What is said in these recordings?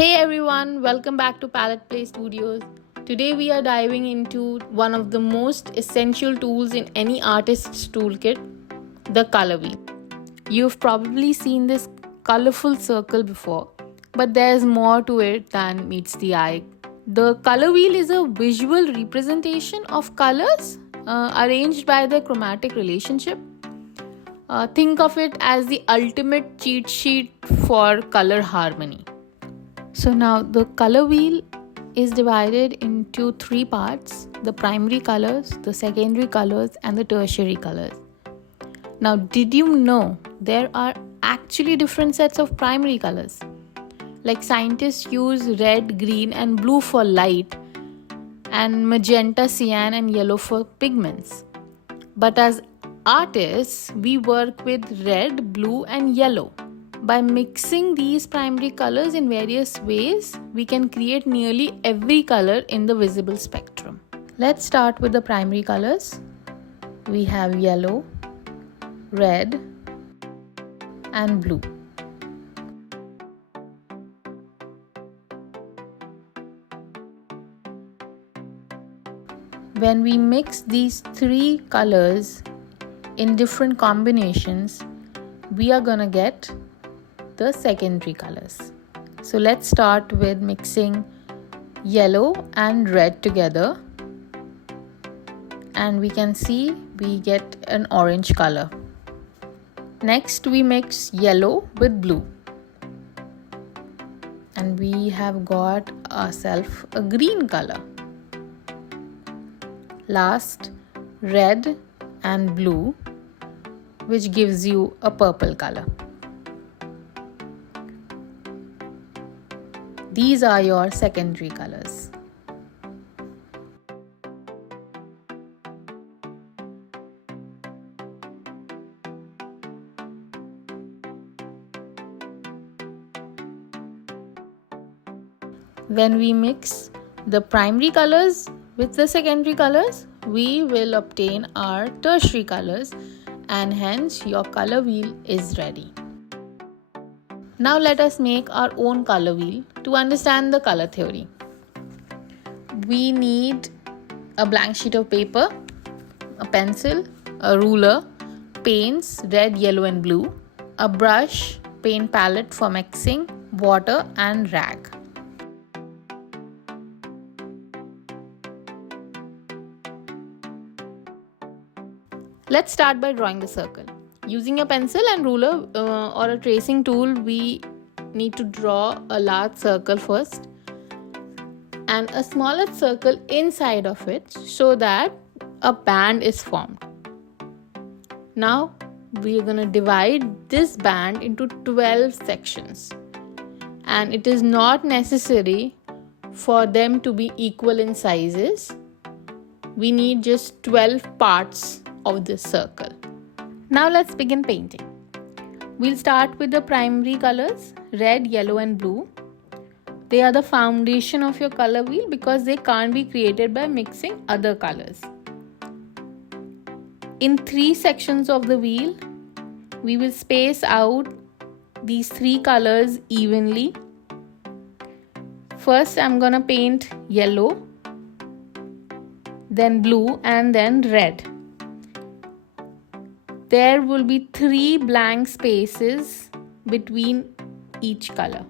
Hey everyone, welcome back to PalettePlay Studios. Today we are diving into one of the most essential tools in any artist's toolkit, the color wheel. You've probably seen this colorful circle before, but there's more to it than meets the eye. The color wheel is a visual representation of colors arranged by the chromatic relationship. Think of it as the ultimate cheat sheet for color harmony. So now the color wheel is divided into three parts: the primary colors, the secondary colors, and the tertiary colors. Now, did you know there are actually different sets of primary colors? Like scientists use red, green, and blue for light, and magenta, cyan, and yellow for pigments. But as artists, we work with red, blue, and yellow. By mixing these primary colors in various ways, we can create nearly every color in the visible spectrum. Let's start with the primary colors. We have yellow, red, and blue. When we mix these three colors in different combinations, we are gonna get the secondary colors. So let's start with mixing yellow and red together, and we can see we get an orange color. Next we mix yellow with blue, and we have got ourselves a green color. Last, red and blue, which gives you a purple color. These are your secondary colors. When we mix the primary colors with the secondary colors, we will obtain our tertiary colors, and hence your color wheel is ready. Now let us make our own color wheel to understand the color theory. We need a blank sheet of paper, a pencil, a ruler, paints red, yellow and blue, a brush, paint palette for mixing, water and rag. Let's start by drawing the circle. Using a pencil and ruler or a tracing tool, we need to draw a large circle first and a smaller circle inside of it so that a band is formed. Now we are going to divide this band into 12 sections, and it is not necessary for them to be equal in sizes. We need just 12 parts of this circle. Now let's begin painting. We'll start with the primary colors, red, yellow and blue. They are the foundation of your color wheel because they can't be created by mixing other colors. In three sections of the wheel, we will space out these three colors evenly. First, I'm gonna paint yellow, then blue and then red. There will be 3 blank spaces between each color.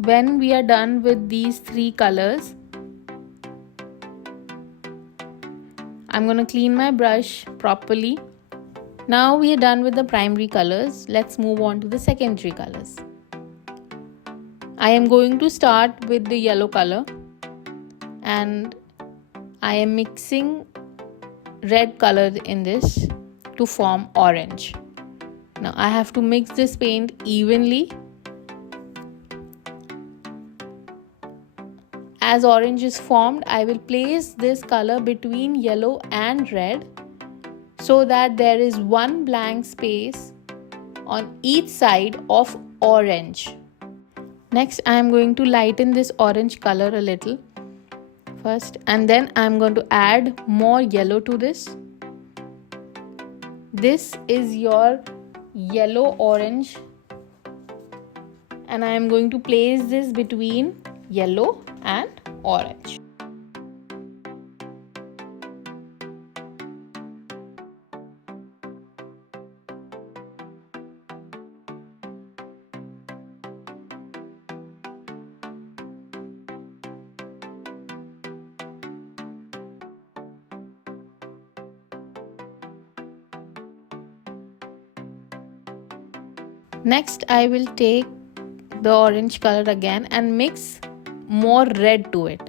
When we are done with these 3 colors, I'm going to clean my brush properly. Now we are done with the primary colors. Let's move on to the secondary colors. I am going to start with the yellow color, and I am mixing red color in this to form orange. Now I have to mix this paint evenly. As orange is formed, I will place this color between yellow and red so that there is one blank space on each side of orange. Next, I am going to lighten this orange color a little first, and then I am going to add more yellow to this. This is your yellow orange, and I am going to place this between yellow and orange. Next, I will take the orange color again and mix more red to it.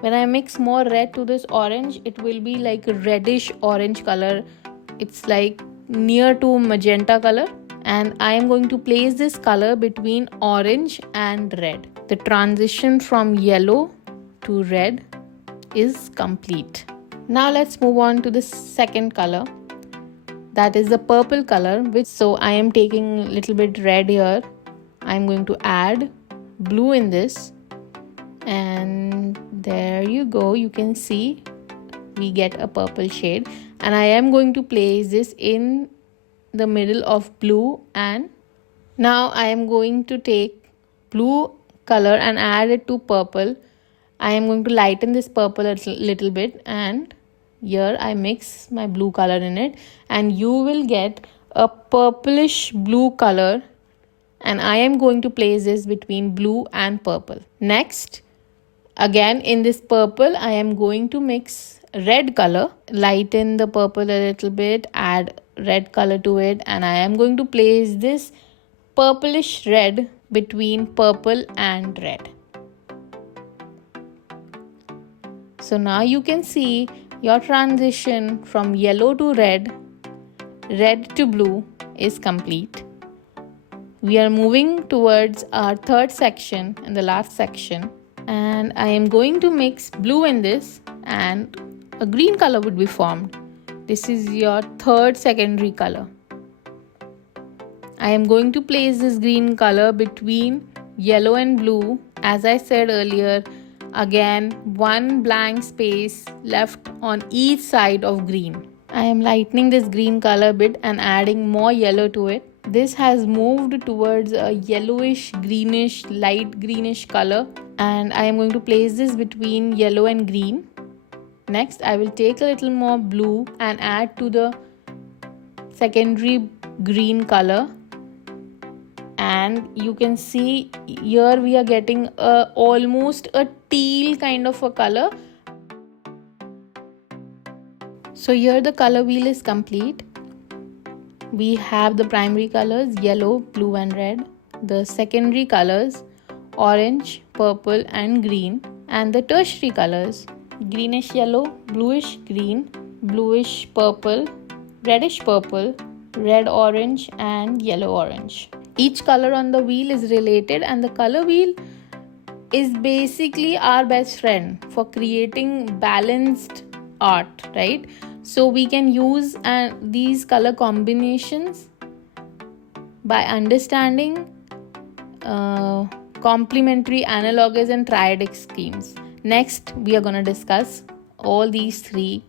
When I mix more red to this orange, it will be like a reddish orange color. It's like near to magenta color, and I am going to place this color between orange and red. The transition from yellow to red is complete. Now let's move on to the second color. That is the purple color, so I am taking a little bit red here. I am going to add blue in this, and there you go. You can see we get a purple shade, and I am going to place this in the middle of blue. And now I am going to take blue color and add it to purple. I am going to lighten this purple a little bit, and here I mix my blue color in it, and you will get a purplish blue color, and I am going to place this between blue and purple. Next, again in this purple, I am going to mix red color, lighten the purple a little bit, add red color to it, and I am going to place this purplish red between purple and red. So now you can see your transition from yellow to red, red to blue is complete. We are moving towards our third section and the last section, and I am going to mix blue in this, and a green color would be formed. This is your third secondary color. I am going to place this green color between yellow and blue. As I said earlier, again one blank space left on each side of green. I am lightening this green color bit and adding more yellow to it. This has moved towards a yellowish, greenish, light greenish color, and I am going to place this between yellow and green. Next, I will take a little more blue and add to the secondary green color, and you can see here we are getting almost a teal kind of a color. So here the color wheel is complete. We have the primary colors yellow, blue and red, the secondary colors orange, purple and green, and the tertiary colors greenish yellow, bluish green, bluish purple, reddish purple, red orange and yellow orange. Each color on the wheel is related, and the color wheel is basically our best friend for creating balanced art, right? So we can use these color combinations by understanding complementary, analogous and triadic schemes. Next, we are going to discuss all these three.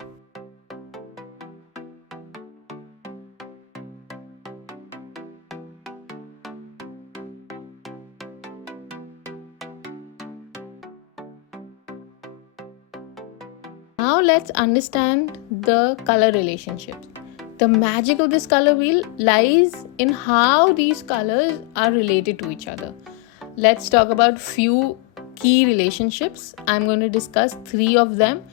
Now let's understand the color relationships. The magic of this color wheel lies in how these colors are related to each other. Let's talk about few key relationships. I'm going to discuss three of them: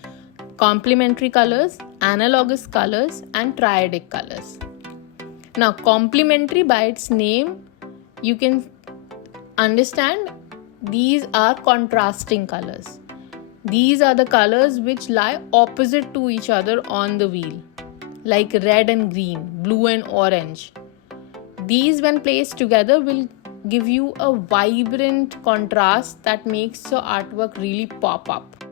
complementary colors, analogous colors and triadic colors. Now, complementary, by its name, you can understand these are contrasting colors. These are the colors which lie opposite to each other on the wheel, like red and green, blue and orange. These, when placed together, will give you a vibrant contrast that makes your artwork really pop up.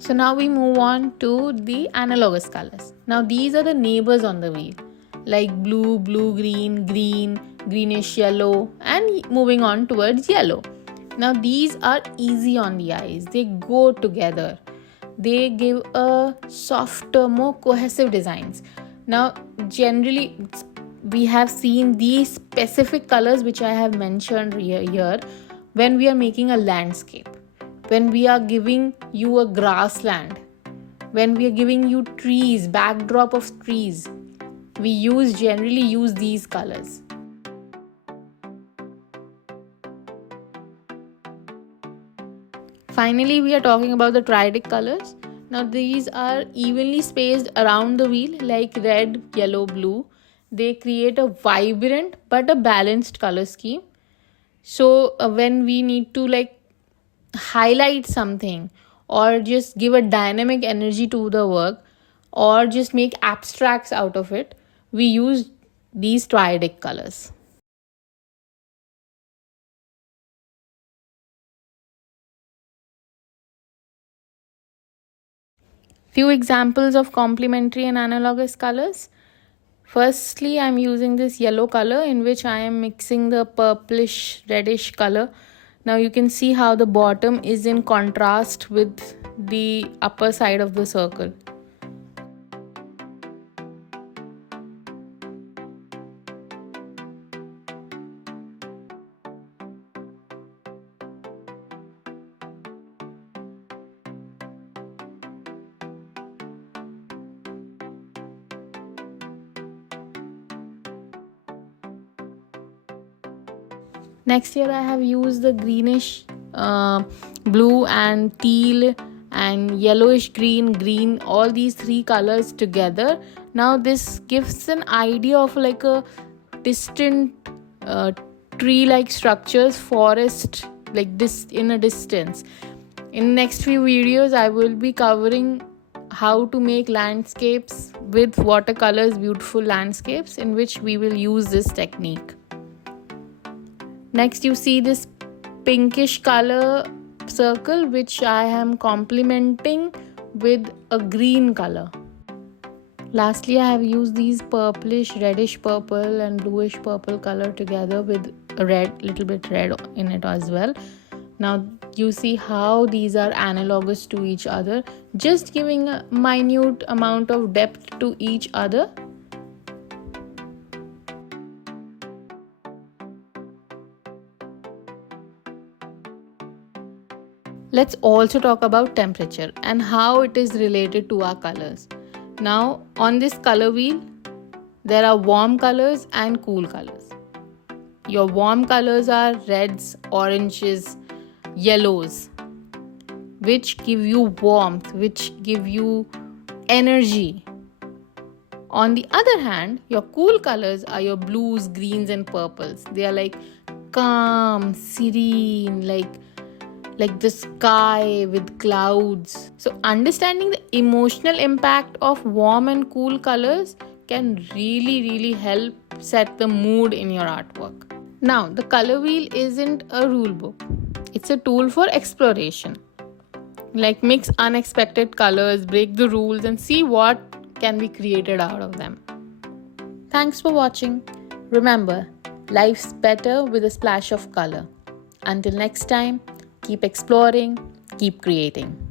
So now we move on to the analogous colors. Now these are the neighbors on the wheel, like blue, blue-green, green, greenish yellow, and moving on towards yellow. Now these are easy on the eyes. They go together. They give a softer, more cohesive designs. Now generally we have seen these specific colors which I have mentioned here when we are making a landscape, when we are giving you a grassland, when we are giving you trees, backdrop of trees, we generally use these colors. Finally, we are talking about the triadic colors. Now these are evenly spaced around the wheel, like red, yellow, blue. They create a vibrant but a balanced color scheme. So when we need to highlight something, or just give a dynamic energy to the work, or just make abstracts out of it, we use these triadic colors. Few examples of complementary and analogous colors. Firstly, I'm using this yellow color in which I am mixing the purplish reddish color. Now you can see how the bottom is in contrast with the upper side of the circle. Next here I have used the greenish blue and teal and yellowish green, all these three colors together. Now this gives an idea of like a distant tree-like structures, forest like this in a distance. In next few videos I will be covering how to make landscapes with watercolors, beautiful landscapes in which we will use this technique. Next you see this pinkish color circle which I am complementing with a green color. Lastly, I have used these purplish, reddish purple and bluish purple color together with a little bit red in it as well. Now you see how these are analogous to each other, just giving a minute amount of depth to each other. Let's also talk about temperature and how it is related to our colors. Now on this color wheel, there are warm colors and cool colors. Your warm colors are reds, oranges, yellows, which give you warmth, which give you energy. On the other hand, your cool colors are your blues, greens and purples. They are like calm, serene, like the sky with clouds. So understanding the emotional impact of warm and cool colors can really help set the mood in your artwork. Now, the color wheel isn't a rule book. It's a tool for exploration. Like mix unexpected colors, break the rules and see what can be created out of them. Thanks for watching. Remember, life's better with a splash of color. Until next time, keep exploring, keep creating.